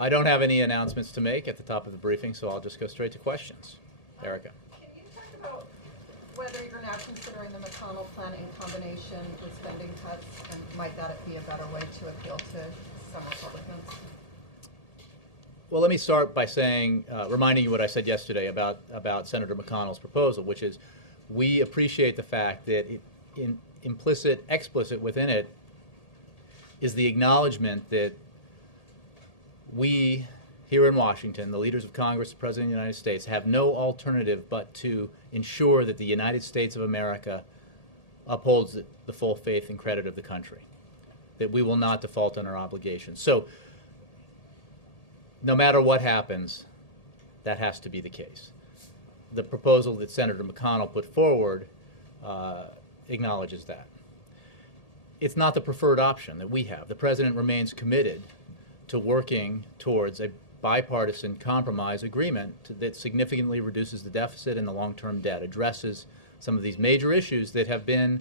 I don't have any announcements to make at the top of the briefing, so I'll just go straight to questions. Erica. Can you talk about whether you're now considering the McConnell plan in combination with spending cuts, and might that be a better way to appeal to some Republicans? Well, let me start by saying, reminding you what I said yesterday about Senator McConnell's proposal, which is we appreciate the fact that explicit within it is the acknowledgement that we here in Washington, the leaders of Congress, the President of the United States, have no alternative but to ensure that the United States of America upholds the full faith and credit of the country, that we will not default on our obligations. So no matter what happens, that has to be the case. The proposal that Senator McConnell put forward acknowledges that. It's not the preferred option that we have. The President remains committed to working towards a bipartisan compromise agreement that significantly reduces the deficit and the long-term debt, addresses some of these major issues that have been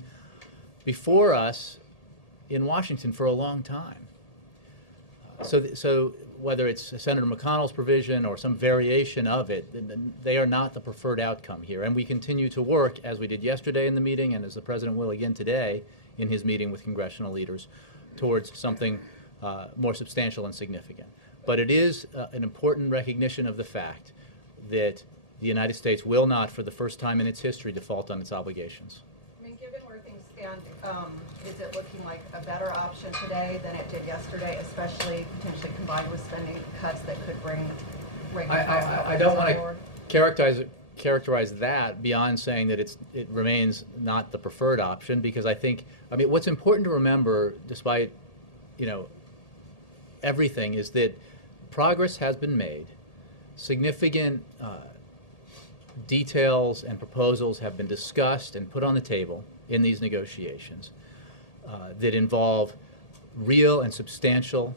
before us in Washington for a long time. So whether it's Senator McConnell's provision or some variation of it, they are not the preferred outcome here. And we continue to work, as we did yesterday in the meeting and as the President will again today in his meeting with congressional leaders, towards something more substantial and significant. But it is an important recognition of the fact that the United States will not, for the first time in its history, default on its obligations. I mean, given where things stand, is it looking like a better option today than it did yesterday, especially potentially combined with spending cuts that could bring I don't want to characterize that beyond saying that it remains not the preferred option, because I mean, what's important to remember, despite, everything, is that progress has been made. Significant details and proposals have been discussed and put on the table in these negotiations that involve real and substantial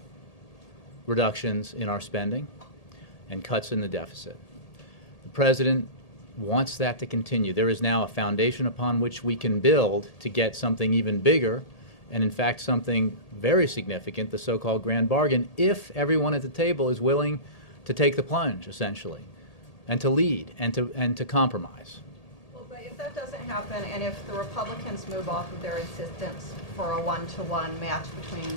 reductions in our spending and cuts in the deficit. The President wants that to continue. There is now a foundation upon which we can build to get something even bigger, and in fact something very significant, the so-called grand bargain, if everyone at the table is willing to take the plunge, essentially, and to lead and to compromise. Well, but if that doesn't happen, and if the Republicans move off of their insistence for a one-to-one match between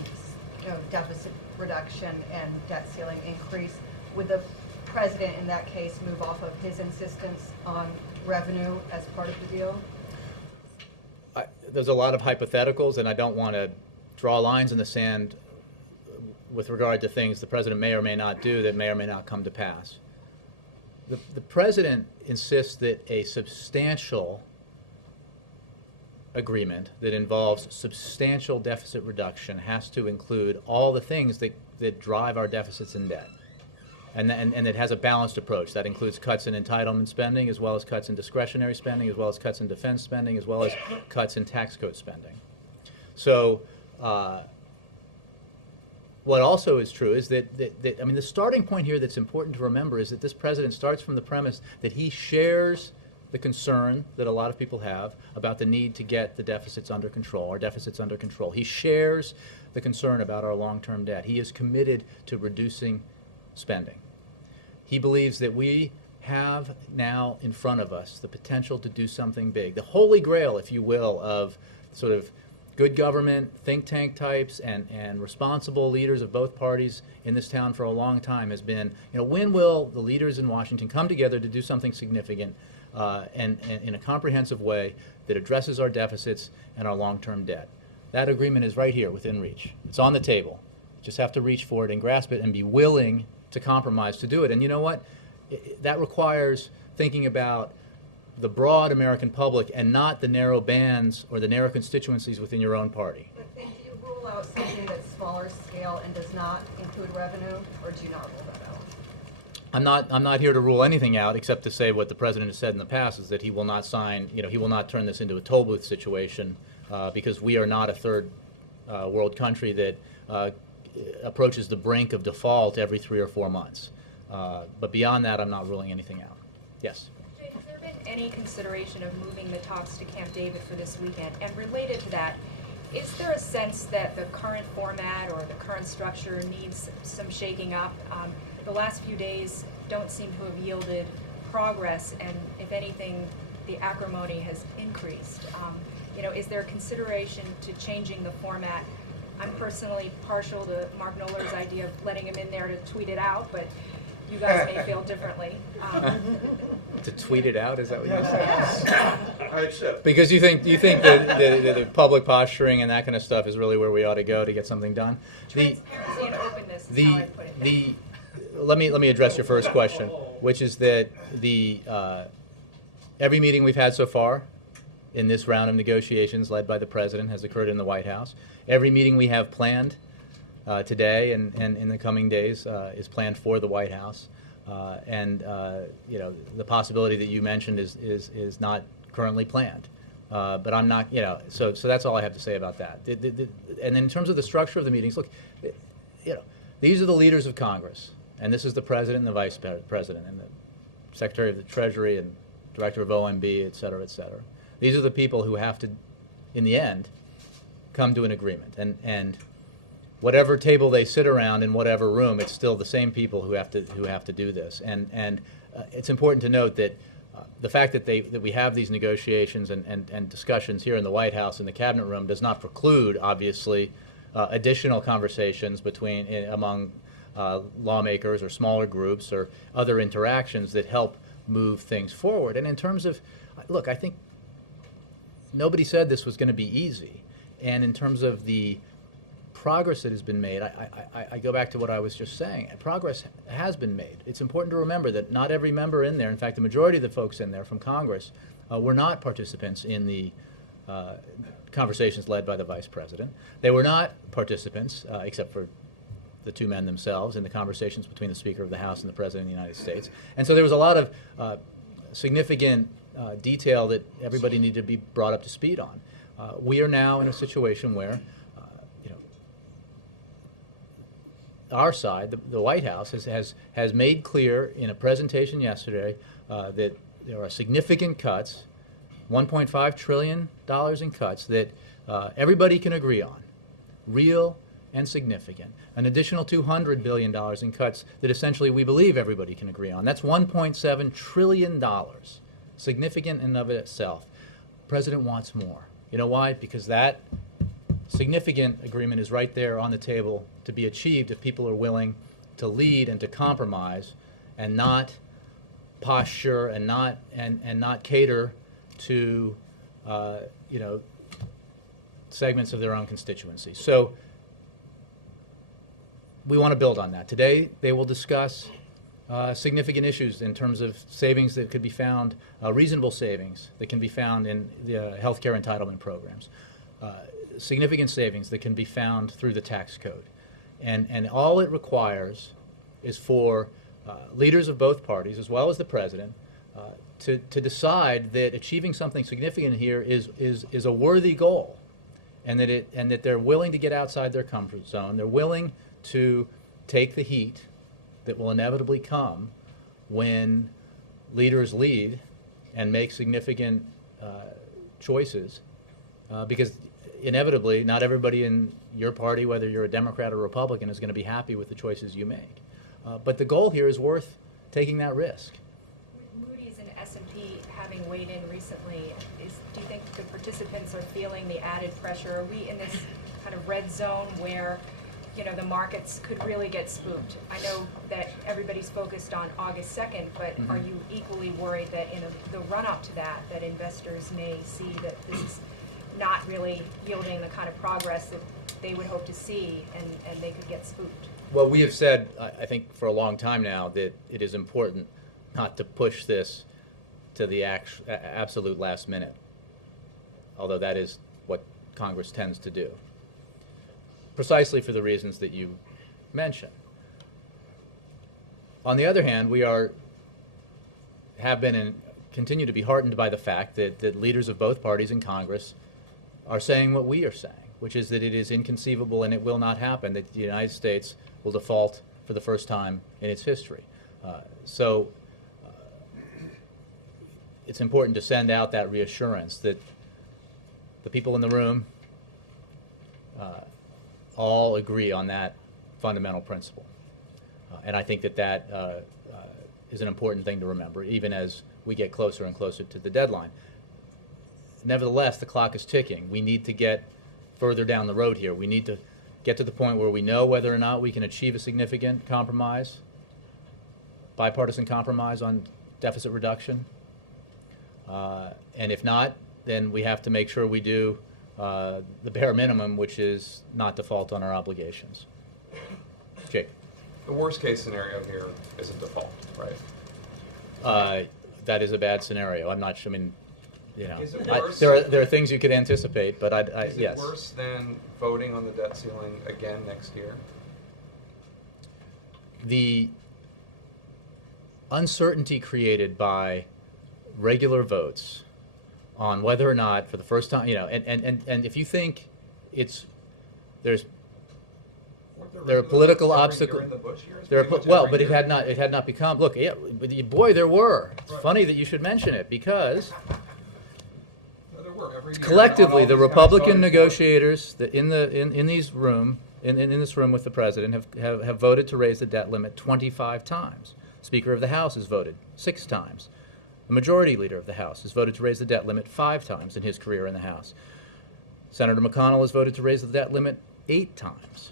deficit reduction and debt ceiling increase, would the President in that case move off of his insistence on revenue as part of the deal? There's a lot of hypotheticals, and I don't want to draw lines in the sand with regard to things the President may or may not do that may or may not come to pass. The President insists that a substantial agreement that involves substantial deficit reduction has to include all the things that drive our deficits and debt. And it has a balanced approach. That includes cuts in entitlement spending, as well as cuts in discretionary spending, as well as cuts in defense spending, as well as cuts in tax code spending. So what also is true is that I mean, the starting point here that's important to remember is that this President starts from the premise that he shares the concern that a lot of people have about the need to get the deficits under control, our deficits under control. He shares the concern about our long-term debt. He is committed to reducing spending. He believes that we have now in front of us the potential to do something big. The holy grail, if you will, of sort of good government, think tank types, and responsible leaders of both parties in this town for a long time has been, when will the leaders in Washington come together to do something significant and in a comprehensive way that addresses our deficits and our long-term debt? That agreement is right here within reach. It's on the table. You just have to reach for it and grasp it and be willing to compromise to do it. And you know what? That requires thinking about the broad American public and not the narrow bands or the narrow constituencies within your own party. But do you rule out something that's smaller scale and does not include revenue, or do you not rule that out? I'm not here to rule anything out, except to say what the President has said in the past is that he will not sign, he will not turn this into a toll booth situation because we are not a third world country that approaches the brink of default every 3 or 4 months. But beyond that, I'm not ruling anything out. Yes? Jay, has there been any consideration of moving the talks to Camp David for this weekend? And related to that, Is there a sense that the current format or the current structure needs some shaking up? The last few days don't seem to have yielded progress, and if anything, the acrimony has increased. Is there a consideration to changing the format? I'm personally partial to Mark Knoller's idea of letting him in there to tweet it out, but you guys may feel differently. To tweet it out, is that what you said? I accept. Because you think the public posturing and that kind of stuff is really where we ought to go to get something done. Transparency and openness is how I put it. Let me address your first question, which is that every meeting we've had so far in this round of negotiations led by the president has occurred in the White House. Every meeting we have planned today and in the coming days is planned for the White House. The possibility that you mentioned is not currently planned. But I'm not, so that's all I have to say about that. And in terms of the structure of the meetings, look, these are the leaders of Congress, and this is the president and the vice president and the secretary of the Treasury and director of OMB, et cetera, et cetera. These are the people who have to, in the end, come to an agreement. And whatever table they sit around in whatever room, it's still the same people who have to do this. And it's important to note that the fact that we have these negotiations and discussions here in the White House in the cabinet room does not preclude, obviously, additional conversations among lawmakers or smaller groups or other interactions that help move things forward. And in terms of, look, I think nobody said this was going to be easy. And in terms of the progress that has been made, I go back to what I was just saying. Progress has been made. It's important to remember that not every member in there, in fact, the majority of the folks in there from Congress, were not participants in the conversations led by the Vice President. They were not participants, except for the two men themselves, in the conversations between the Speaker of the House and the President of the United States. And so there was a lot of significant detail that everybody needed to be brought up to speed on. We are now in a situation where our side, the White House, has made clear in a presentation yesterday that there are significant cuts, $1.5 trillion in cuts that everybody can agree on, real and significant. An additional $200 billion in cuts that essentially we believe everybody can agree on. That's $1.7 trillion, significant in and of itself. The President wants more. You know why? Because that significant agreement is right there on the table to be achieved if people are willing to lead and to compromise and not posture and not cater to segments of their own constituency. So we want to build on that. Today they will discuss significant issues in terms of savings that could be found, reasonable savings that can be found in the health care entitlement programs. Significant savings that can be found through the tax code. And all it requires is for leaders of both parties, as well as the President, to decide that achieving something significant here is a worthy goal, and that they're willing to get outside their comfort zone. They're willing to take the heat that will inevitably come when leaders lead and make significant choices, because inevitably, not everybody in your party, whether you're a Democrat or Republican, is going to be happy with the choices you make. But the goal here is worth taking that risk. Moody's and S&P having weighed in recently, do you think the participants are feeling the added pressure? Are we in this kind of red zone where the markets could really get spooked? I know that everybody's focused on August 2nd, but are you equally worried that in the run-up to that investors may see that this is not really yielding the kind of progress that they would hope to see, and they could get spooked? Well, we have said, I think for a long time now, that it is important not to push this to the absolute last minute, although that is what Congress tends to do, precisely for the reasons that you mentioned. On the other hand, we have been and continue to be heartened by the fact that leaders of both parties in Congress are saying what we are saying, which is that it is inconceivable and it will not happen that the United States will default for the first time in its history. So it's important to send out that reassurance that the people in the room all agree on that fundamental principle. And I think that is an important thing to remember, even as we get closer and closer to the deadline. Nevertheless, the clock is ticking. We need to get further down the road here. We need to get to the point where we know whether or not we can achieve a significant compromise, bipartisan compromise on deficit reduction. And if not, then we have to make sure we do the bare minimum, which is not default on our obligations. Jake. The worst case scenario here is a default, right? That is a bad scenario. I'm not sure. I mean, you know, Is it worse? there are things you could anticipate, but Is yes. it worse than voting on the debt ceiling again next year? The uncertainty created by regular votes on whether or not, for the first time, you know, and if you think there are political obstacles. But it had not become. Look, yeah, boy, there were. It's funny that you should mention it because collectively, the Republican negotiators in this room with the president have voted to raise the debt limit 25 times. Speaker of the House has voted 6 times. The majority leader of the House has voted to raise the debt limit 5 times in his career in the House. Senator McConnell has voted to raise the debt limit 8 times.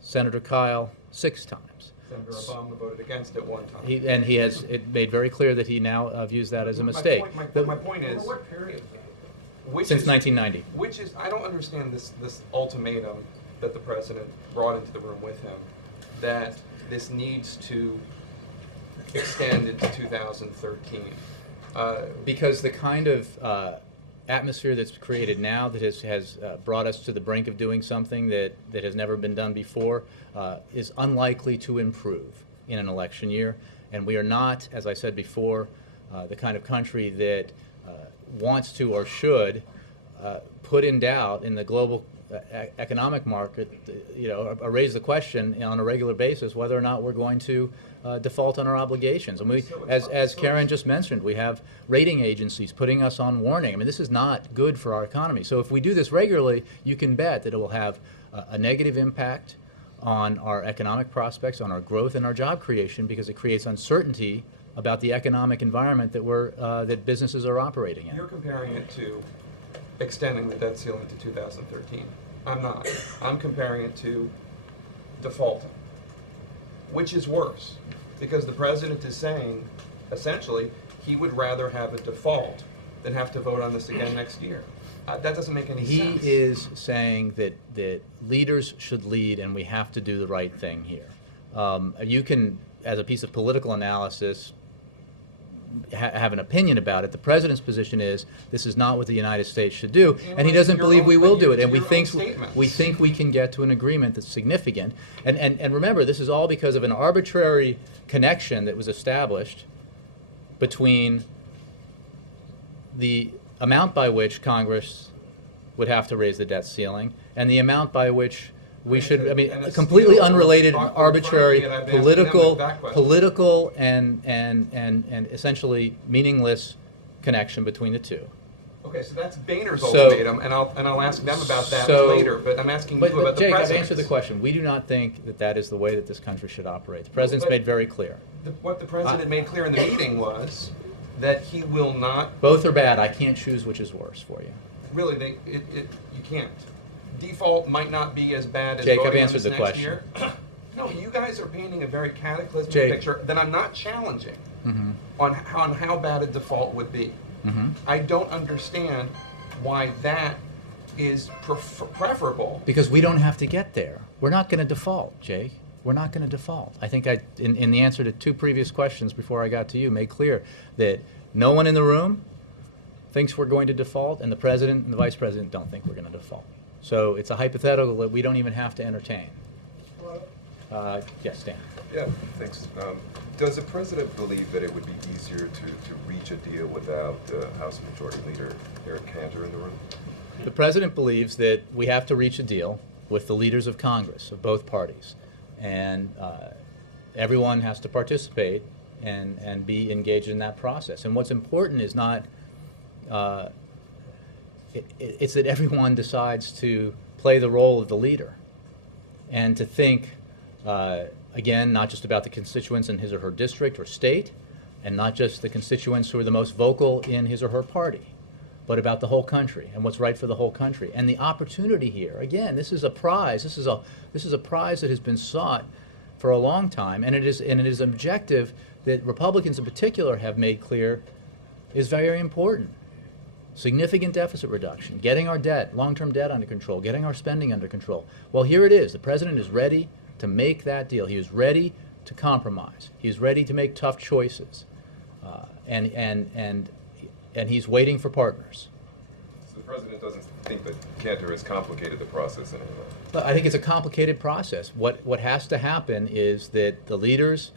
Senator Kyle 6 times. Senator Obama voted against it 1 time. He has made very clear that he now views that as a mistake. My point is, What period? Since 1990. Which is, I don't understand this ultimatum that the president brought into the room with him, that this needs to extend into 2013. Because the kind of atmosphere that's created now that has brought us to the brink of doing something that has never been done before is unlikely to improve in an election year. And we are not, as I said before, the kind of country that wants to or should put in doubt in the global economic market, or raise the question on a regular basis whether or not we're going to default on our obligations. And as Karen just mentioned, we have rating agencies putting us on warning. I mean, this is not good for our economy. So if we do this regularly, you can bet that it will have a negative impact on our economic prospects, on our growth and our job creation, because it creates uncertainty about the economic environment that businesses are operating in. You're comparing it to extending the debt ceiling to 2013. I'm not. I'm comparing it to defaulting, which is worse, because the president is saying, essentially, he would rather have a default than have to vote on this again next year. That doesn't make any sense. He is saying that leaders should lead, and we have to do the right thing here. You can, as a piece of political analysis, have an opinion about it. The president's position is this is not what the United States should do, and he doesn't believe we will do it. And we think we can get to an agreement that's significant. And remember, this is all because of an arbitrary connection that was established between the amount by which Congress would have to raise the debt ceiling and the amount by which we should, I mean, completely unrelated, arbitrary, political and essentially meaningless connection between the two. Okay, so that's Boehner's ultimatum, and I'll ask them about that later. But I'm asking you about the Jake, president's. I've answered the question. We do not think that is the way that this country should operate. The president's made very clear. What the president made clear in the meeting was that he will not. Both are bad. I can't choose which is worse for you. Really, you can't. Default might not be as bad as Jake, voting I've on answered this the next question. year. No, you guys are painting a very cataclysmic Jake. picture that I'm not challenging on how bad a default would be. Mm-hmm. I don't understand why that is preferable. Because we don't have to get there. We're not going to default, Jake. We're not going to default. I think in the answer to 2 previous questions before I got to you, made clear that no one in the room thinks we're going to default, and the president and the vice president don't think we're going to default. So it's a hypothetical that we don't even have to entertain. Yes, Dan. Yeah, thanks. Does the president believe that it would be easier to reach a deal without House Majority Leader Eric Cantor in the room? The president believes that we have to reach a deal with the leaders of Congress, of both parties. And everyone has to participate and be engaged in that process. And what's important is not, it's that everyone decides to play the role of the leader and to think, again, not just about the constituents in his or her district or state, and not just the constituents who are the most vocal in his or her party, but about the whole country and what's right for the whole country. And the opportunity here, again, this is a prize. This is a prize that has been sought for a long time, and it is an objective that Republicans in particular have made clear is very important. Significant deficit reduction, getting our debt, long-term debt under control, getting our spending under control. Well, here it is. The president is ready to make that deal. He is ready to compromise. He is ready to make tough choices, and he's waiting for partners. So the president doesn't think that Cantor has complicated the process in any way? Look, I think it's a complicated process. What has to happen is that the leaders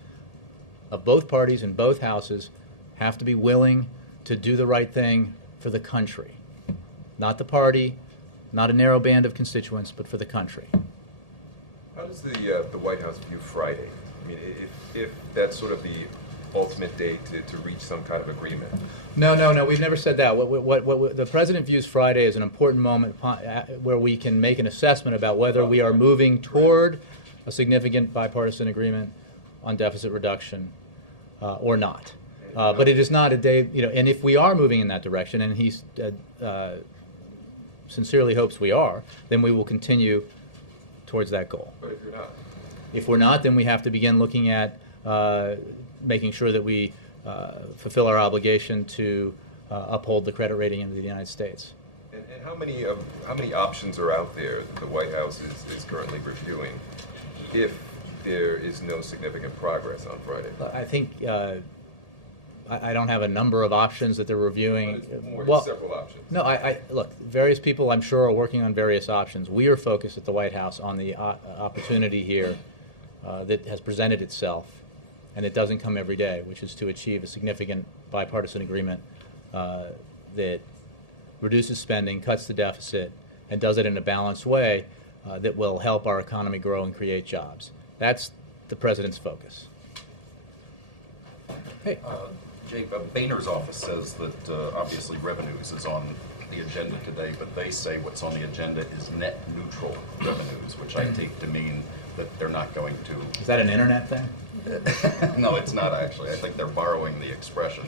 of both parties in both houses have to be willing to do the right thing for the country. Not the party, not a narrow band of constituents, but for the country. How does the White House view Friday? I mean, if that's sort of the ultimate date to reach some kind of agreement. No, we've never said that. What the president views Friday as an important moment where we can make an assessment about whether we are moving toward a significant bipartisan agreement on deficit reduction or not. But it is not a day, and if we are moving in that direction, and he sincerely hopes we are, then we will continue towards that goal. But if you're not? If we're not, then we have to begin looking at making sure that we fulfill our obligation to uphold the credit rating of the United States. And how many options are out there that the White House is currently reviewing if there is no significant progress on Friday? I think I don't have a number of options that they're reviewing. But it's more several options. No, look, various people I'm sure are working on various options. We are focused at the White House on the opportunity here that has presented itself, and it doesn't come every day, which is to achieve a significant bipartisan agreement that reduces spending, cuts the deficit, and does it in a balanced way that will help our economy grow and create jobs. That's the president's focus. Hey. Jake, Boehner's office says that obviously revenues is on the agenda today, but they say what's on the agenda is net neutral revenues, which I take to mean that they're not going to... Is that an internet thing? No, it's not actually. I think they're borrowing the expression.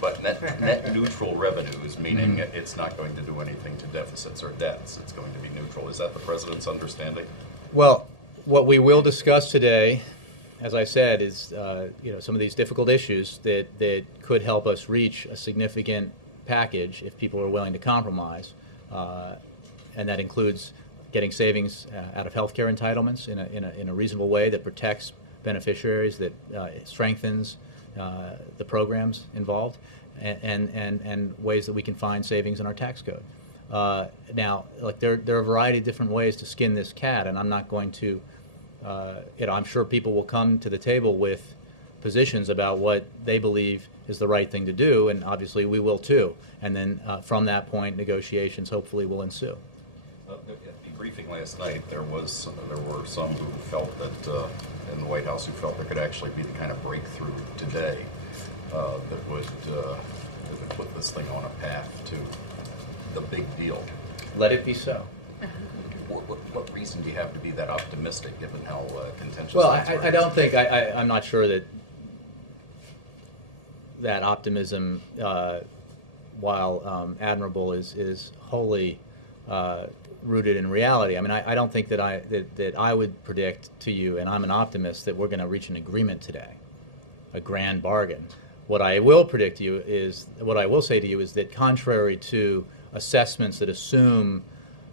But net neutral revenues, meaning it's not going to do anything to deficits or debts. It's going to be neutral. Is that the president's understanding? Well, what we will discuss today, as I said, is some of these difficult issues that could help us reach a significant package if people are willing to compromise, and that includes getting savings out of health care entitlements in a reasonable way that protects beneficiaries, that strengthens the programs involved, and ways that we can find savings in our tax code. Now, there are a variety of different ways to skin this cat, and I'm not going to. I'm sure people will come to the table with positions about what they believe is the right thing to do, and obviously we will too. And then from that point, negotiations hopefully will ensue. At the briefing last night, there were some who felt that in the White House who felt there could actually be the kind of breakthrough today that would put this thing on a path to the big deal. Let it be so. What reason do you have to be that optimistic, given how contentious? Well, I don't think I'm not sure that optimism, while admirable, is wholly rooted in reality. I mean, I don't think that I would predict to you, and I'm an optimist, that we're going to reach an agreement today, a grand bargain. What I will predict to you is, what I will say to you is that contrary to assessments that assume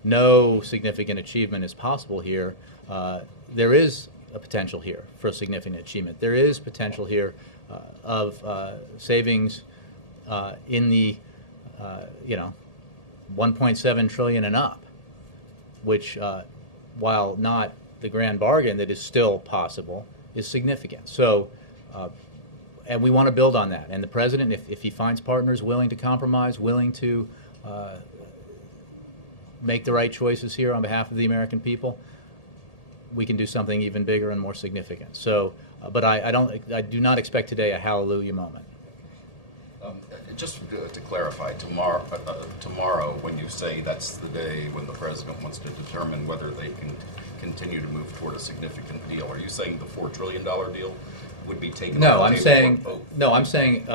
no significant achievement is possible here, there is a potential here for a significant achievement. There is potential here of savings in the 1.7 trillion and up, which, while not the grand bargain that is still possible, is significant. So, and we want to build on that. And the president, if he finds partners willing to compromise, willing to make the right choices here on behalf of the American people, we can do something even bigger and more significant. So, but I do not expect today a hallelujah moment. Just to clarify, tomorrow, when you say that's the day when the president wants to determine whether they can continue to move toward a significant deal, are you saying the $4 trillion deal would be taken No, off I'm the table saying, for vote? no, I'm saying,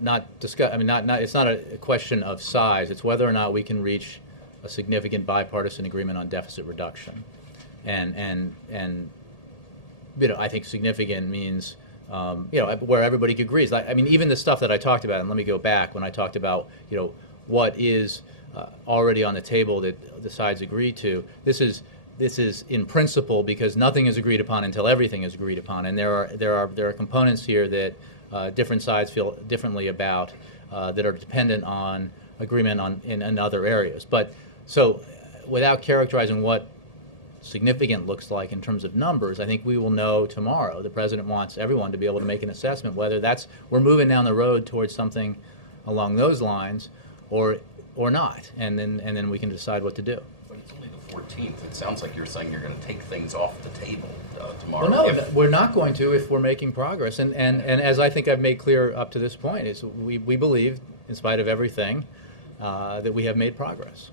not discuss, I mean, not, it's not a question of size, it's whether or not we can reach a significant bipartisan agreement on deficit reduction. And you know, I think significant means, you know, where everybody agrees. I mean, even the stuff that I talked about, and let me go back when I talked about, you know, what is already on the table that the sides agree to. This is in principle because nothing is agreed upon until everything is agreed upon, and there are components here that different sides feel differently about that are dependent on agreement on in other areas. But so, without characterizing what significant looks like in terms of numbers, I think we will know tomorrow. The president wants everyone to be able to make an assessment whether we're moving down the road towards something along those lines, or not, and then we can decide what to do. But it's only the 14th. It sounds like you're saying you're going to take things off the table tomorrow. Well, no, we're not going to if we're making progress. And as I think I've made clear up to this point, is we believe, in spite of everything, that we have made progress.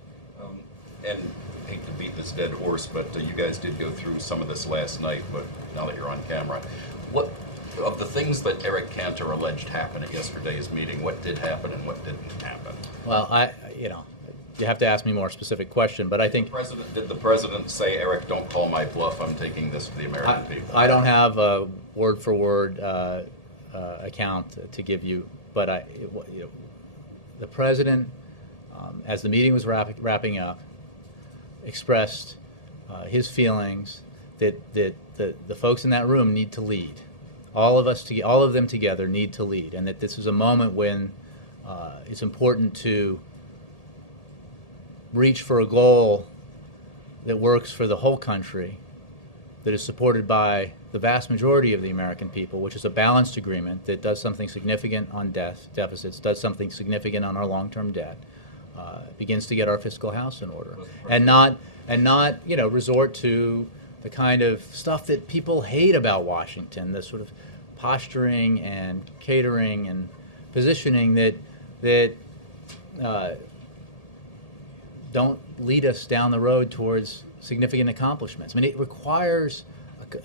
And I hate to beat this dead horse, but you guys did go through some of this last night, but now that you're on camera, what of the things that Eric Cantor alleged happened at yesterday's meeting, what did happen and what didn't happen? Well, you have to ask me a more specific question, but I think Did the president say, Eric, don't call my bluff, I'm taking this to the American people? I don't have a word-for-word account to give you, but the president, as the meeting was wrapping up, expressed his feelings that the folks in that room need to lead. All of them together need to lead, and that this is a moment when it's important to reach for a goal that works for the whole country, that is supported by the vast majority of the American people, which is a balanced agreement that does something significant on deficits, does something significant on our long-term debt, begins to get our fiscal house in order, and not resort to the kind of stuff that people hate about Washington, the sort of posturing and catering and positioning that don't lead us down the road towards significant accomplishments. I mean, it requires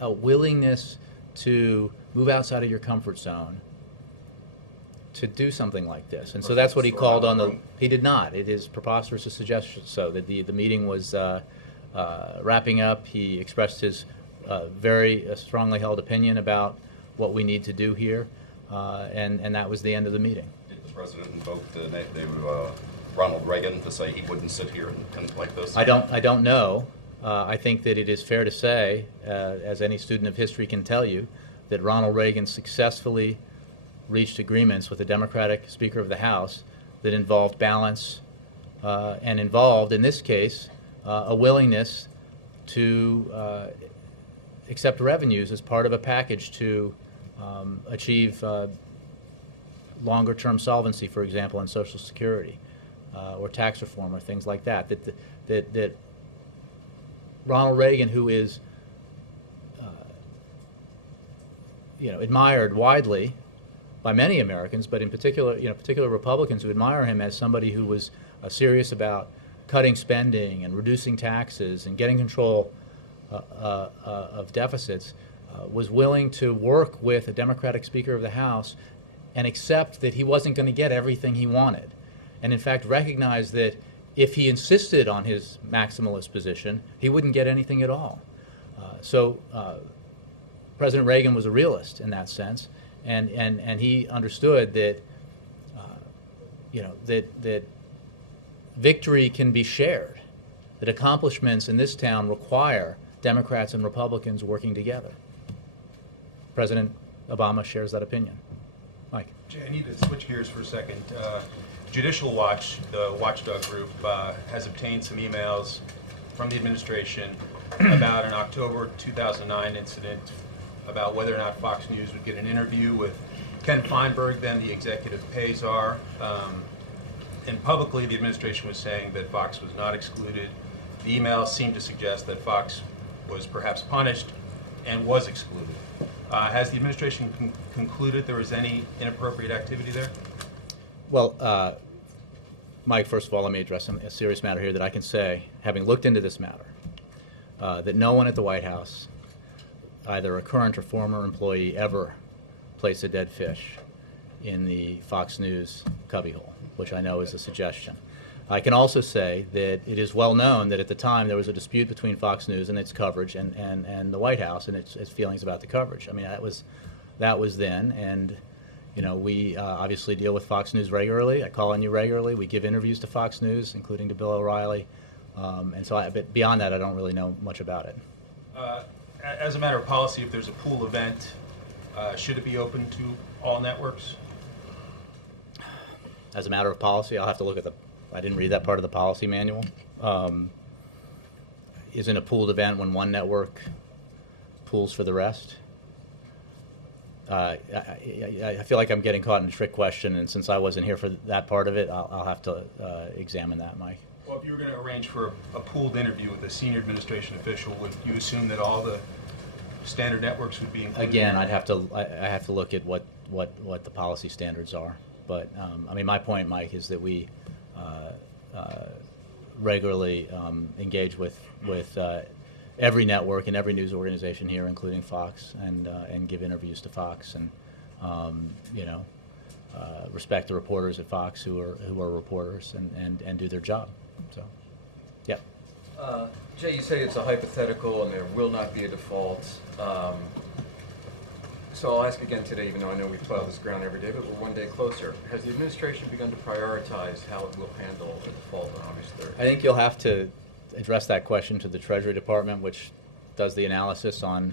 a willingness to move outside of your comfort zone to do something like this. And so that's what he called on the... He did not. It is preposterous to suggest so. That the meeting was wrapping up. He expressed his very strongly held opinion about what we need to do here, and that was the end of the meeting. Did the president invoke Ronald Reagan to say he wouldn't sit here and like this? I don't know. I think that it is fair to say, as any student of history can tell you, that Ronald Reagan successfully reached agreements with the Democratic Speaker of the House that involved balance and involved, in this case, a willingness to accept revenues as part of a package to achieve longer-term solvency, for example, in Social Security or tax reform or things like that. That Ronald Reagan, who is admired widely by many Americans, but in particular Republicans who admire him as somebody who was serious about cutting spending and reducing taxes and getting control of deficits, was willing to work with a Democratic Speaker of the House and accept that he wasn't going to get everything he wanted, and in fact recognize that if he insisted on his maximalist position, he wouldn't get anything at all. So President Reagan was a realist in that sense, and he understood that that victory can be shared, that accomplishments in this town require Democrats and Republicans working together. President Obama shares that opinion. Mike. Jay, I need to switch gears for a second. Judicial Watch, the watchdog group, has obtained some emails from the administration about an October 2009 incident about whether or not Fox News would get an interview with Ken Feinberg, then the executive pay czar. And publicly, the administration was saying that Fox was not excluded. The emails seemed to suggest that Fox was perhaps punished and was excluded. Has the administration concluded there was any inappropriate activity there? Well, Mike, first of all, let me address a serious matter here that I can say, having looked into this matter, that no one at the White House, either a current or former employee, ever placed a dead fish in the Fox News cubbyhole, which I know is a suggestion. I can also say that it is well known that at the time there was a dispute between Fox News and its coverage and the White House and its feelings about the coverage. I mean, that was then, and you know, we obviously deal with Fox News regularly. I call on you regularly. We give interviews to Fox News, including to Bill O'Reilly, and so but beyond that, I don't really know much about it. As a matter of policy, if there's a pool event, should it be open to all networks? As a matter of policy, I'll have to look at I didn't read that part of the policy manual. Isn't a pooled event when one network pools for the rest? I feel like I'm getting caught in a trick question, and since I wasn't here for that part of it, I'll have to examine that, Mike. Well, if you were going to arrange for a pooled interview with a senior administration official, would you assume that all the standard networks would be included? Again, I have to look at what the policy standards are. But I mean, my point, Mike, is that we regularly engage with every network and every news organization here, including Fox, and give interviews to Fox, and you know, respect the reporters at Fox who are reporters and do their job. So, yeah. Jay, you say it's a hypothetical and there will not be a default. So I'll ask again today, even though I know we plow this ground every day, but we're one day closer. Has the administration begun to prioritize how it will handle a default on August 3rd? I think you'll have to address that question to the Treasury Department, which does the analysis on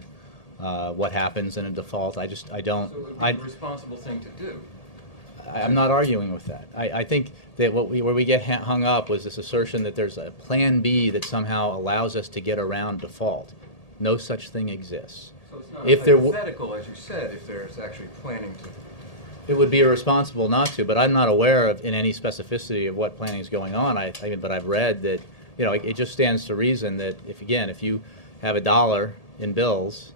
what happens in a default. I don't. So it would be the responsible thing to do. I'm not arguing with that. I think that where we get hung up was this assertion that there's a plan B that somehow allows us to get around default. No such thing exists. So it's not If there hypothetical, as you said, if there's actually planning to. It would be irresponsible not to, but I'm not aware of in any specificity of what planning is going on. But I've read that, you know, it just stands to reason that if you have $1 in bills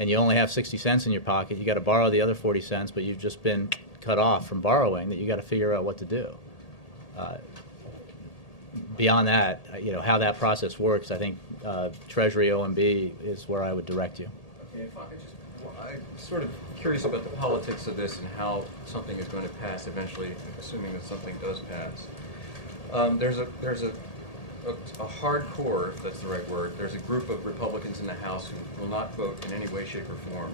and you only have 60 cents in your pocket, you got to borrow the other 40 cents, but you've just been cut off from borrowing, that you got to figure out what to do. Beyond that, you know, how that process works, I think Treasury OMB is where I would direct you. Okay, I'm sort of curious about the politics of this and how something is going to pass eventually, assuming that something does pass. There's a hardcore, if that's the right word, there's a group of Republicans in the House who will not vote in any way, shape, or form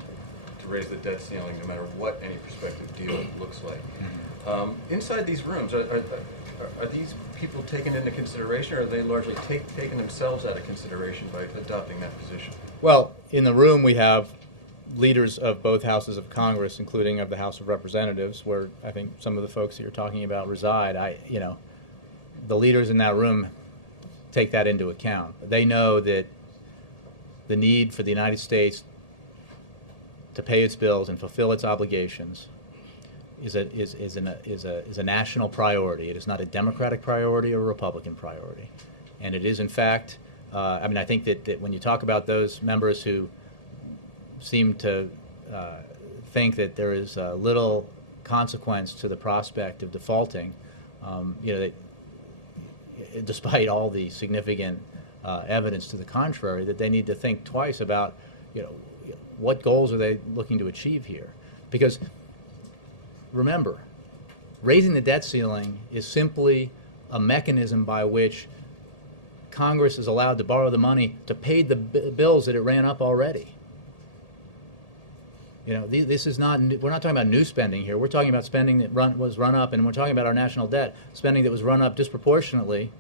to raise the debt ceiling, no matter what any prospective deal looks like. Inside these rooms, are these people taken into consideration, or are they largely taking themselves out of consideration by adopting that position? Well, in the room we have leaders of both houses of Congress, including of the House of Representatives, where I think some of the folks that you're talking about reside. You know, the leaders in that room take that into account. They know that the need for the United States to pay its bills and fulfill its obligations is a national priority. It is not a Democratic priority or a Republican priority, and it is, in fact. I mean, I think that when you talk about those members who seem to think that there is little consequence to the prospect of defaulting, you know, despite all the significant evidence to the contrary, that they need to think twice about, you know, what goals are they looking to achieve here? Because remember, raising the debt ceiling is simply a mechanism by which Congress is allowed to borrow the money to pay the bills that it ran up already. You know, this is not, we're not talking about new spending here. We're talking about spending that was run up, and we're talking about our national debt, spending that was run up disproportionately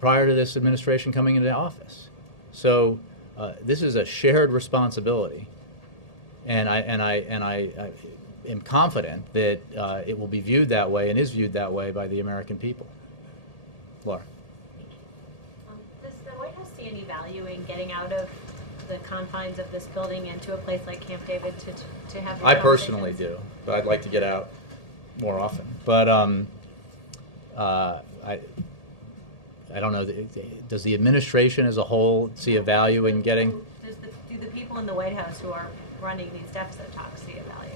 prior to this administration coming into office. So this is a shared responsibility, and I am confident that it will be viewed that way and is viewed that way by the American people. Laura. Does the White House see any value in getting out of the confines of this building and to a place like Camp David to have these I personally conversations? do, but I'd like to get out more often. But I don't know. Does the administration as a whole see a value in getting? Does the people in the White House who are running these deficit talks see a value?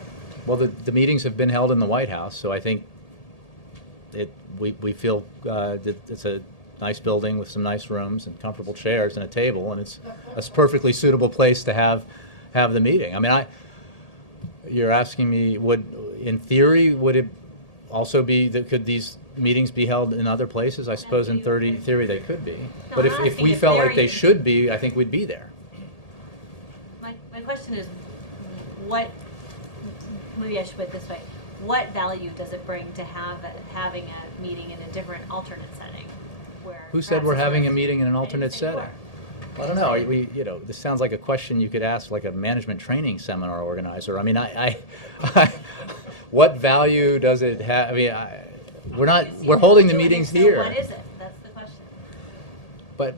Well, the meetings have been held in the White House, so I think we feel that it's a nice building with some nice rooms and comfortable chairs and a table, and it's a perfectly suitable place to have the meeting. I mean, you're asking me, in theory, would it also be that could these meetings be held in other places? I suppose in theory they could be, but I'm if asking we if felt they're like they in- should be, I think we'd be there. My question is, maybe I should put it this way, what value does it bring to having a meeting in a different alternate setting? Who said we're perhaps it's having a worth- meeting in an I didn't alternate say you setting? were. I don't know. This sounds like a question you could ask like a management training seminar organizer. I mean, what value does it have? I mean, we're holding the meetings So here. what is it? That's the question.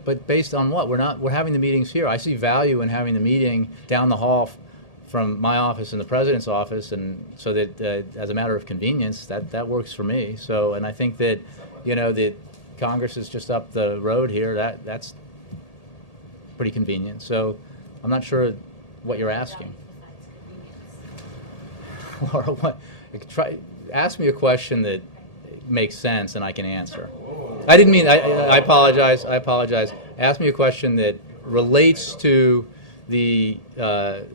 But based on what? We're having the meetings here. I see value in having the meeting down the hall from my office and the president's office, and so that as a matter of convenience, that works for me. So, and I think that that Congress is just up the road here. That's pretty convenient. So, I'm not sure what you're asking. Besides convenience. Laura, ask me a question that makes sense and I can answer. I didn't mean. I apologize. Ask me a question that relates to the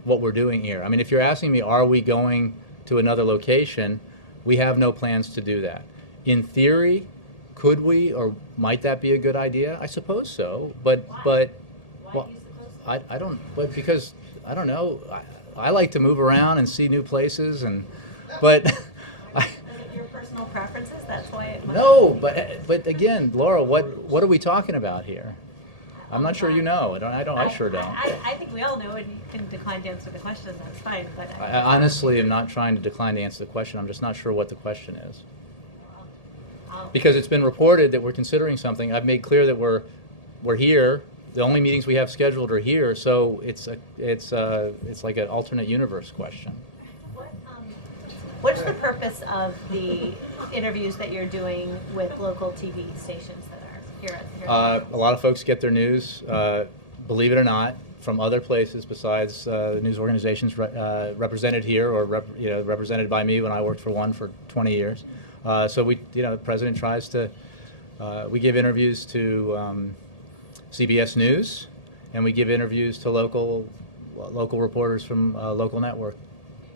what we're doing here. I mean, if you're asking me, are we going to another location? We have no plans to do that. In theory, could we, or might that be a good idea? I suppose so. But Why well, use the close? I don't. But because I don't know. I like to move around and see new places, but. Is it your personal preferences? That's why it might. No, but again, Laura, what are we talking about here? I'm not sure you know. I sure don't. I think we all know, and you can decline to answer the question. That's fine. But I honestly am not trying to decline to answer the question. I'm just not sure what the question is. Because it's been reported that we're considering something. I've made clear that we're here. The only meetings we have scheduled are here, so it's like an alternate universe question. What's the purpose of the interviews that you're doing with local TV stations that are here at A lot of folks get their news, believe it or not, from other places besides the news organizations represented here or represented by me when I worked for one for 20 years. So the president tries to. We give interviews to CBS News, and we give interviews to local reporters from local network.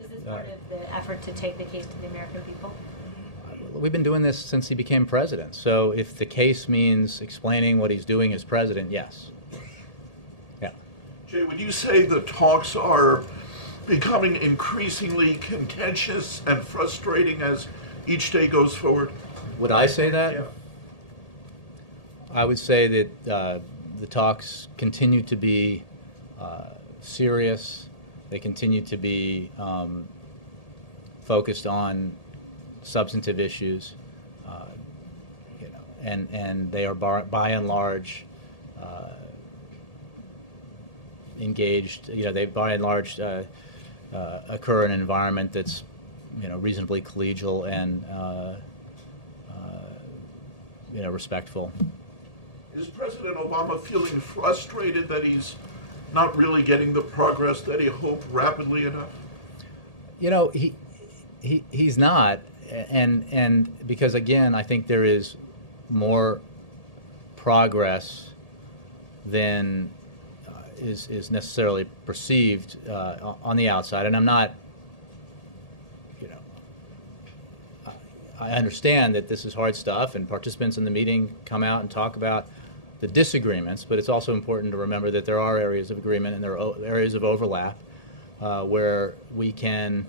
Is this part of the effort to take the case to the American people? We've been doing this since he became president. So if the case means explaining what he's doing as president, yes. Yeah. Jay, would you say the talks are becoming increasingly contentious and frustrating as each day goes forward? Would I say that? Yeah. I would say that the talks continue to be serious. They continue to be focused on substantive issues, and they are by and large engaged. They by and large occur in an environment that's reasonably collegial and respectful. Is President Obama feeling frustrated that he's not really getting the progress that he hoped rapidly enough? He's not, and because again, I think there is more progress than is necessarily perceived on the outside, and I'm not. I understand that this is hard stuff, and participants in the meeting come out and talk about the disagreements, but it's also important to remember that there are areas of agreement and there are areas of overlap where we can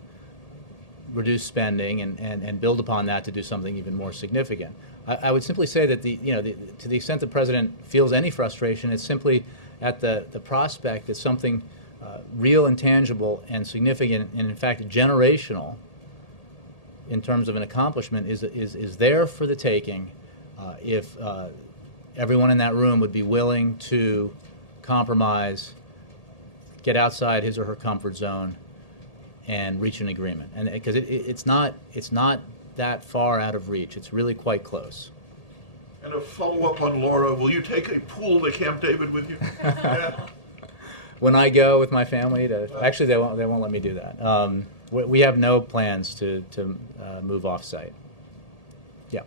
reduce spending and build upon that to do something even more significant. I would simply say that to the extent the president feels any frustration, it's simply at the prospect that something real and tangible and significant and in fact generational in terms of an accomplishment is there for the taking if everyone in that room would be willing to compromise, get outside his or her comfort zone, and reach an agreement. And because it's not that far out of reach. It's really quite close. And a follow-up on Laura, will you take a pool to Camp David with you? when I go with my family to, actually they won't let me do that. We have no plans to move off-site. Yeah.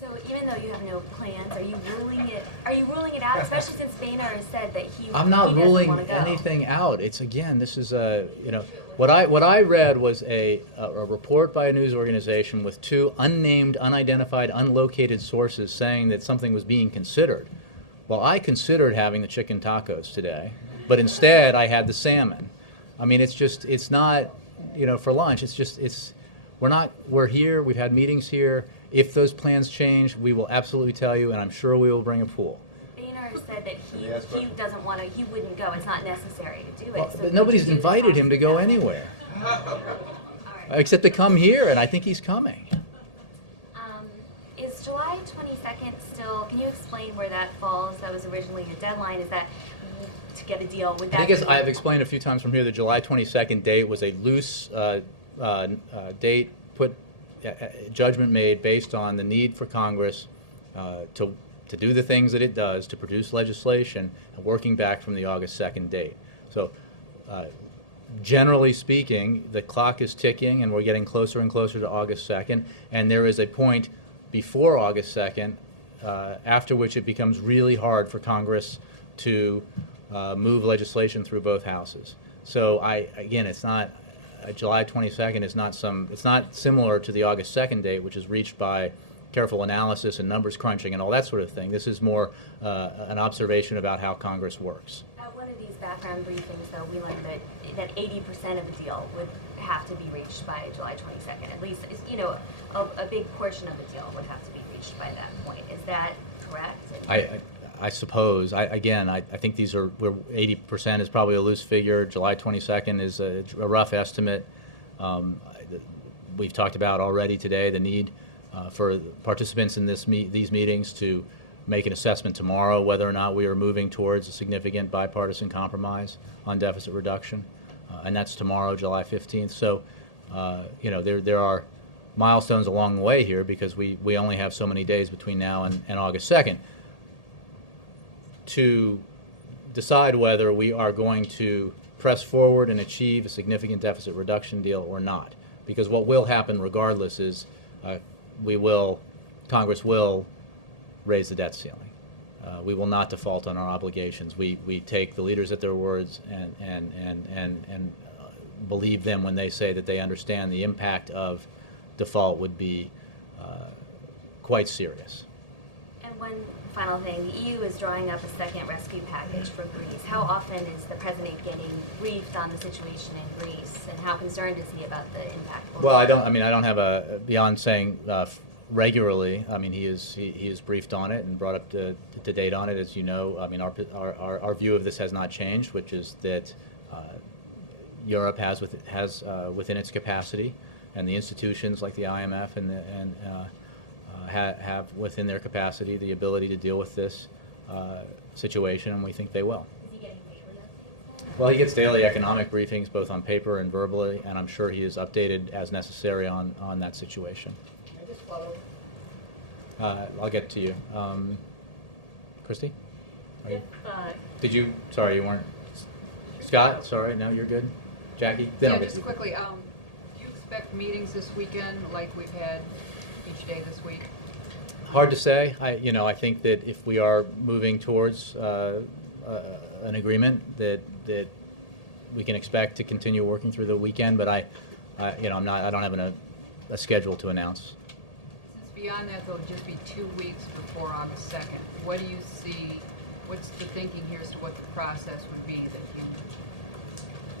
So even though you have no plans, are you ruling it out, especially since Boehner has said that I'm not he doesn't ruling wanna go? anything out. It's, again, this is a, what I read was a report by a news organization with two unnamed, unidentified, unlocated sources saying that something was being considered. Well, I considered having the chicken tacos today, but instead I had the salmon. I mean, it's not, for lunch. We're here. We've had meetings here. If those plans change, we will absolutely tell you, and I'm sure we will bring a pool. Boehner said that he doesn't want to. He wouldn't go. It's not necessary to do it. Well, so but nobody's could you do the invited him to go House anywhere, All right. except to come here, and I think he's coming. Is July 22nd still? Can you explain where that falls? That was originally your deadline. Is that to get a deal with that? I think as I've explained a few times from here, the July 22nd date was a loose date, judgment made based on the need for Congress to do the things that it does, to produce legislation, and working back from the August 2nd date. So generally speaking, the clock is ticking, and we're getting closer and closer to August 2nd, and there is a point before August 2nd, after which it becomes really hard for Congress to move legislation through both houses. So again, it's not July 22nd is not it's not similar to the August 2nd date, which is reached by careful analysis and numbers crunching and all that sort of thing. This is more an observation about how Congress works. At one of these background briefings, though, we learned that 80% of the deal would have to be reached by July 22nd. At least, a big portion of the deal would have to be reached by that point. Is that correct? I suppose. I think these are 80% is probably a loose figure. July 22nd is a rough estimate. We've talked about already today the need for participants in these meetings to make an assessment tomorrow whether or not we are moving towards a significant bipartisan compromise on deficit reduction, and that's tomorrow, July 15th. So, there are milestones along the way here because we only have so many days between now and August 2nd. To decide whether we are going to press forward and achieve a significant deficit reduction deal or not. Because what will happen regardless is Congress will raise the debt ceiling. We will not default on our obligations. We take the leaders at their words and believe them when they say that they understand the impact of default would be quite serious. And one final thing, the EU is drawing up a second rescue package for Greece. How often is the president getting briefed on the situation in Greece, and how concerned is he about the impact? Well, I don't have beyond saying regularly. I mean, he is briefed on it and brought up to date on it. As you know, I mean, our view of this has not changed, which is that Europe has within its capacity, and the institutions like the IMF have within their capacity the ability to deal with this situation, and we think they will. Is he getting daily updates? Well, he gets daily economic briefings, both on paper and verbally, and I'm sure he is updated as necessary on that situation. Can I just follow? I'll get to you. Christy? If, Sorry, you weren't. Scott, sorry, no, you're good. Jackie? Then I'll get to just you. quickly, do you expect meetings this weekend like we've had each day this week? Hard to say. I think that if we are moving towards an agreement, that we can expect to continue working through the weekend. But I don't have a schedule to announce. Since beyond that, there'll just be 2 weeks before August 2nd. What do you see? What's the thinking here as to what the process would be that you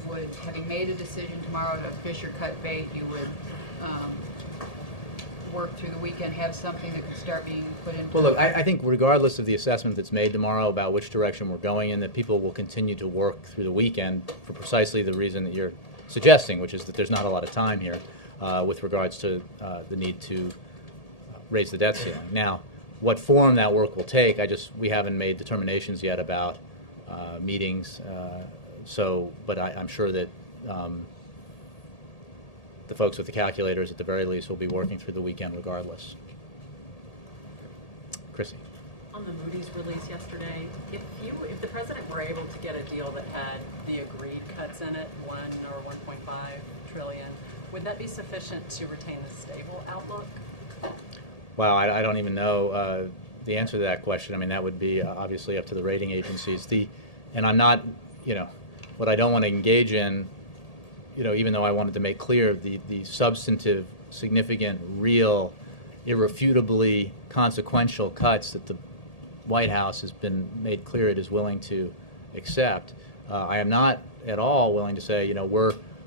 would, having made a decision tomorrow to fish or cut bait, you would work through the weekend, have something that could start being put into? Well, look, I think regardless of the assessment that's made tomorrow about which direction we're going in, that people will continue to work through the weekend for precisely the reason that you're suggesting, which is that there's not a lot of time here with regards to the need to raise the debt ceiling. Now, what form that work will take, we haven't made determinations yet about meetings. But I'm sure that the folks with the calculators, at the very least, will be working through the weekend regardless. Chrissy. on the Moody's release yesterday, if the president were able to get a deal that had the agreed cuts in it, 1 or 1.5 trillion, would that be sufficient to retain the stable outlook? Well, I don't even know the answer to that question. I mean, that would be obviously up to the rating agencies. And I'm not, what I don't want to engage in, even though I wanted to make clear the substantive, significant, real, irrefutably consequential cuts that the White House has been made clear it is willing to accept. I am not at all willing to say,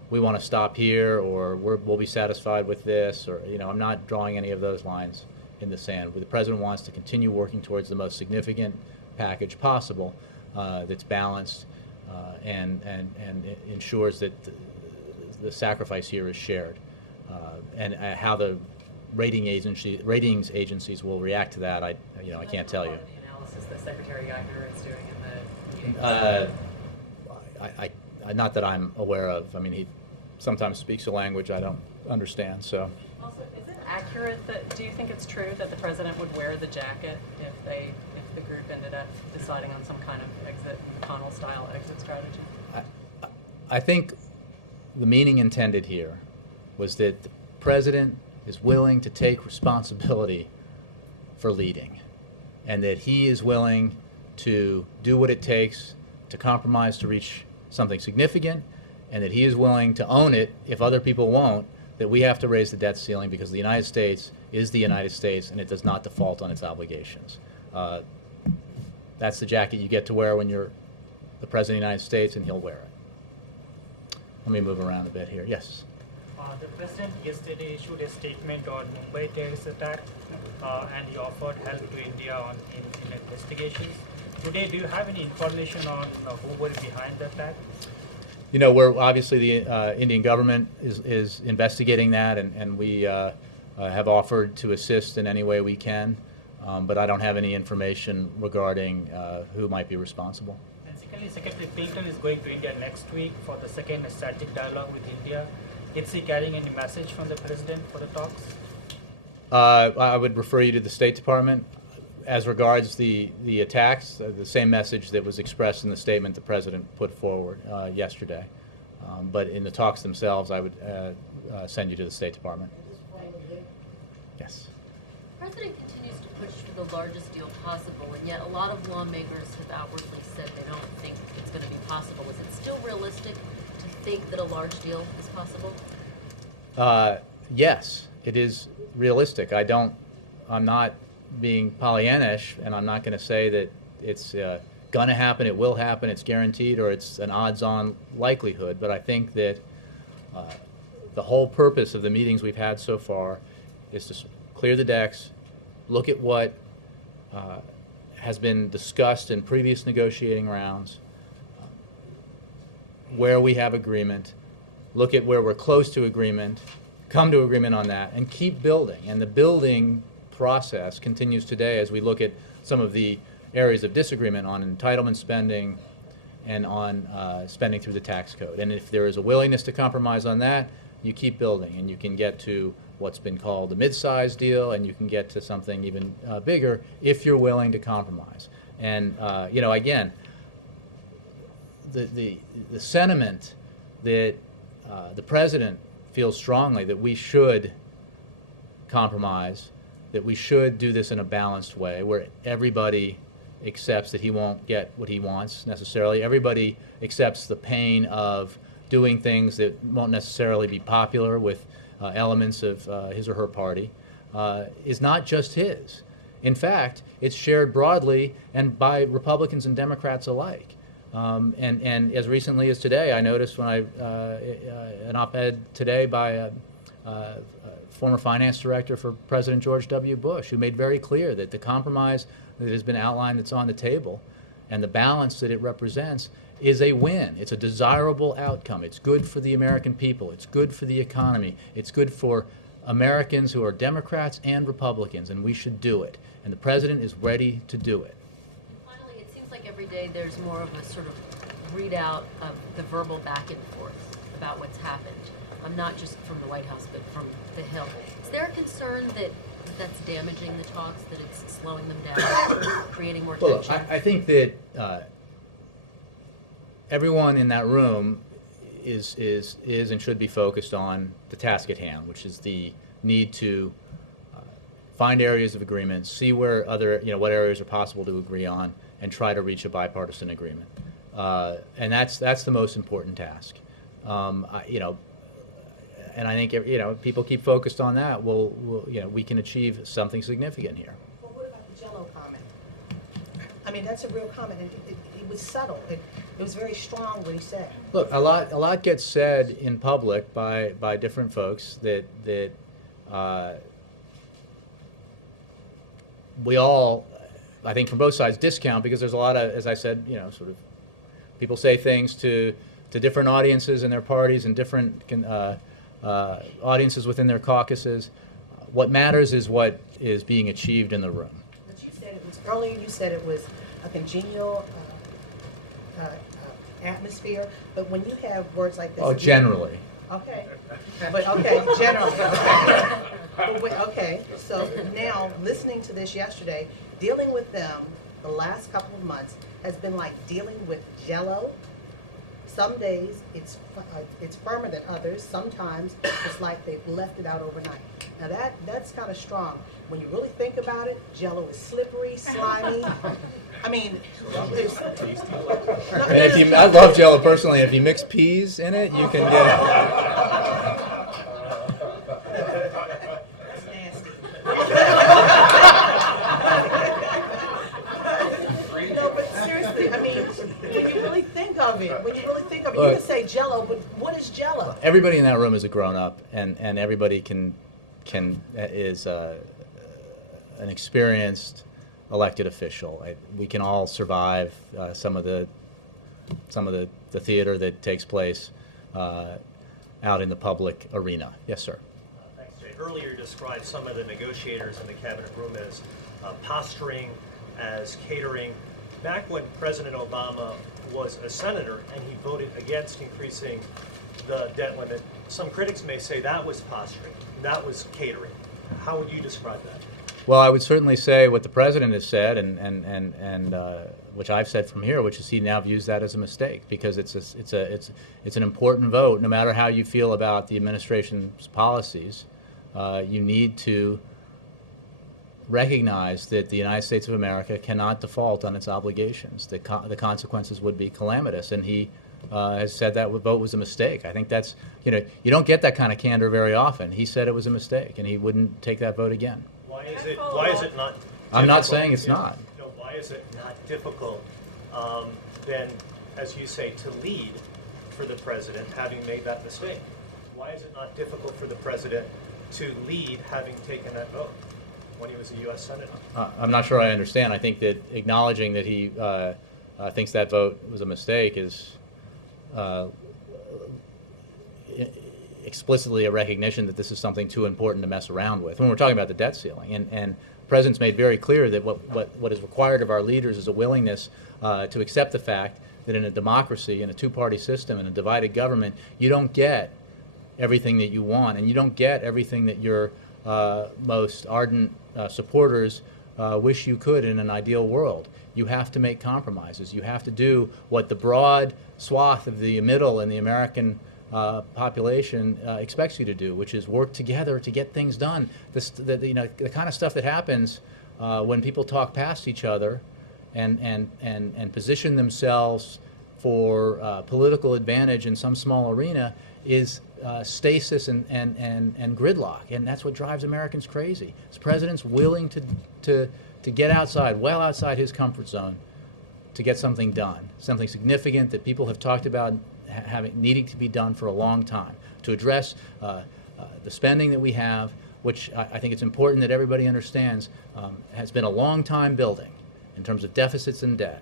we want to stop here, or we'll be satisfied with this, or I'm not drawing any of those lines in the sand. The president wants to continue working towards the most significant package possible that's balanced and it ensures that the sacrifice here is shared. And how the ratings agencies will react to that, I can't tell you. The analysis that Secretary Geithner is doing in the meeting. Not that I'm aware of. I mean, he sometimes speaks a language I don't understand. So. Also, is it accurate do you think it's true that the president would wear the jacket if the group ended up deciding on some kind of exit, McConnell-style exit strategy? I think the meaning intended here was that the president is willing to take responsibility for leading, and that he is willing to do what it takes to compromise to reach something significant, and that he is willing to own it if other people won't, that we have to raise the debt ceiling because the United States is the United States and it does not default on its obligations. That's the jacket you get to wear when you're the President of the United States, and he'll wear it. Let me move around a bit here. Yes? The President yesterday issued a statement on Mumbai terrorist attack and he offered help to India in investigations. Today, do you have any information on who was behind the attack? We're obviously the Indian government is investigating that, and we have offered to assist in any way we can, but I don't have any information regarding who might be responsible. And secondly, Secretary Clinton is going to India next week for the second strategic dialogue with India. Is he carrying any message from the president for the talks? I would refer you to the State Department. As regards the attacks, the same message that was expressed in the statement the president put forward yesterday. But in the talks themselves, I would send you to the State Department. Yes. The president continues to push for the largest deal possible, and yet a lot of lawmakers have outwardly said they don't think it's going to be possible. Is it still realistic to think that a large deal is possible? Yes, it is realistic. I'm not being Pollyannish, and I'm not going to say that it's going to happen, it will happen, it's guaranteed, or it's an odds-on likelihood. But I think that the whole purpose of the meetings we've had so far is to clear the decks, look at what has been discussed in previous negotiating rounds, where we have agreement, look at where we're close to agreement, come to agreement on that, and keep building. And the building process continues today as we look at some of the areas of disagreement on entitlement spending and on spending through the tax code. And if there is a willingness to compromise on that, you keep building, and you can get to what's been called a mid-size deal, and you can get to something even bigger if you're willing to compromise. And again, the sentiment that the president feels strongly that we should compromise, that we should do this in a balanced way where everybody accepts that he won't get what he wants necessarily. Everybody accepts the pain of doing things that won't necessarily be popular with elements of his or her party, is not just his. In fact, it's shared broadly and by Republicans and Democrats alike. And as recently as today, I noticed when an op-ed today by former finance director for President George W. Bush, who made very clear that the compromise that has been outlined that's on the table and the balance that it represents is a win. It's a desirable outcome. It's good for the American people. It's good for the economy. It's good for Americans who are Democrats and Republicans, and we should do it. And the president is ready to do it. Finally, it seems like every day there's more of a sort of readout of the verbal back and forth about what's happened. Not just from the White House, but from the Hill. Is there a concern that that's damaging the talks, that it's slowing them down, creating more Well, tension? I think that everyone in that room is and should be focused on the task at hand, which is the need to find areas of agreement, see where what areas are possible to agree on, and try to reach a bipartisan agreement. And that's the most important task. And I think people keep focused on that. We can achieve something significant here. Well, what about the Jell-O comment? I mean, that's a real comment, and it was subtle. It was very strong what he said. Look, a lot gets said in public by different folks that we all, I think, from both sides discount, because there's a lot of, as I said, sort of people say things to different audiences in their parties and different audiences within their caucuses. What matters is what is being achieved in the room. But you said it was earlier. You said it was a congenial atmosphere. But when you have words like this, Generally. Okay, but generally. Okay, so now listening to this yesterday, dealing with them the last couple of months has been like dealing with Jell-O. Some days it's firmer than others. Sometimes it's like they've left it out overnight. Now that's kind of strong. When you really think about it, Jell-O is slippery, slimy. I mean, I love Jell-O personally. If you mix peas in it, you can get it. That's nasty. No, but seriously, I mean, when you really think of it, you can say Jell-O, but what is Jell-O? Everybody in that room is a grown-up, and everybody is an experienced elected official. We can all survive some of the theater that takes place out in the public arena. Yes, sir. Thanks, Jay. Earlier, you described some of the negotiators in the cabinet room as posturing, as catering. Back when President Obama was a senator and he voted against increasing the debt limit, some critics may say that was posturing, that was catering. How would you describe that? Well, I would certainly say what the president has said, and which I've said from here, which is he now views that as a mistake, because it's an important vote. No matter how you feel about the administration's policies, you need to recognize that the United States of America cannot default on its obligations. The consequences would be calamitous, and he has said that vote was a mistake. I think that's, you don't get that kind of candor very often. He said it was a mistake, and he wouldn't take that vote again. Why is it not difficult? I'm not saying it's not. Why is it not difficult then, as you say, to lead for the president having made that mistake? Why is it not difficult for the president to lead having taken that vote when he was a U.S. Senator? I'm not sure I understand. I think that acknowledging that he thinks that vote was a mistake is explicitly a recognition that this is something too important to mess around with. When we're talking about the debt ceiling, and the President's made very clear that what is required of our leaders is a willingness to accept the fact that in a democracy, in a two-party system, in a divided government, you don't get everything that you want, and you don't get everything that your most ardent supporters wish you could in an ideal world. You have to make compromises. You have to do what the broad swath of the middle and the American population expects you to do, which is work together to get things done. The kind of stuff that happens when people talk past each other and position themselves for political advantage in some small arena is stasis and gridlock, and that's what drives Americans crazy. This president's willing to get outside, well outside his comfort zone, to get something done, something significant that people have talked about needing to be done for a long time, to address the spending that we have, which I think it's important that everybody understands has been a long time building in terms of deficits and debt.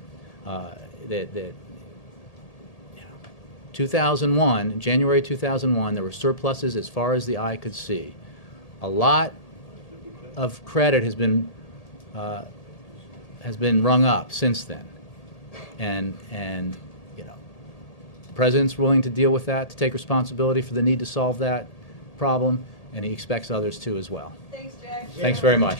2001, January 2001, there were surpluses as far as the eye could see. A lot of credit has been rung up since then, and the president's willing to deal with that, to take responsibility for the need to solve that problem, and he expects others to as well. Thanks, Jay. Thanks very much.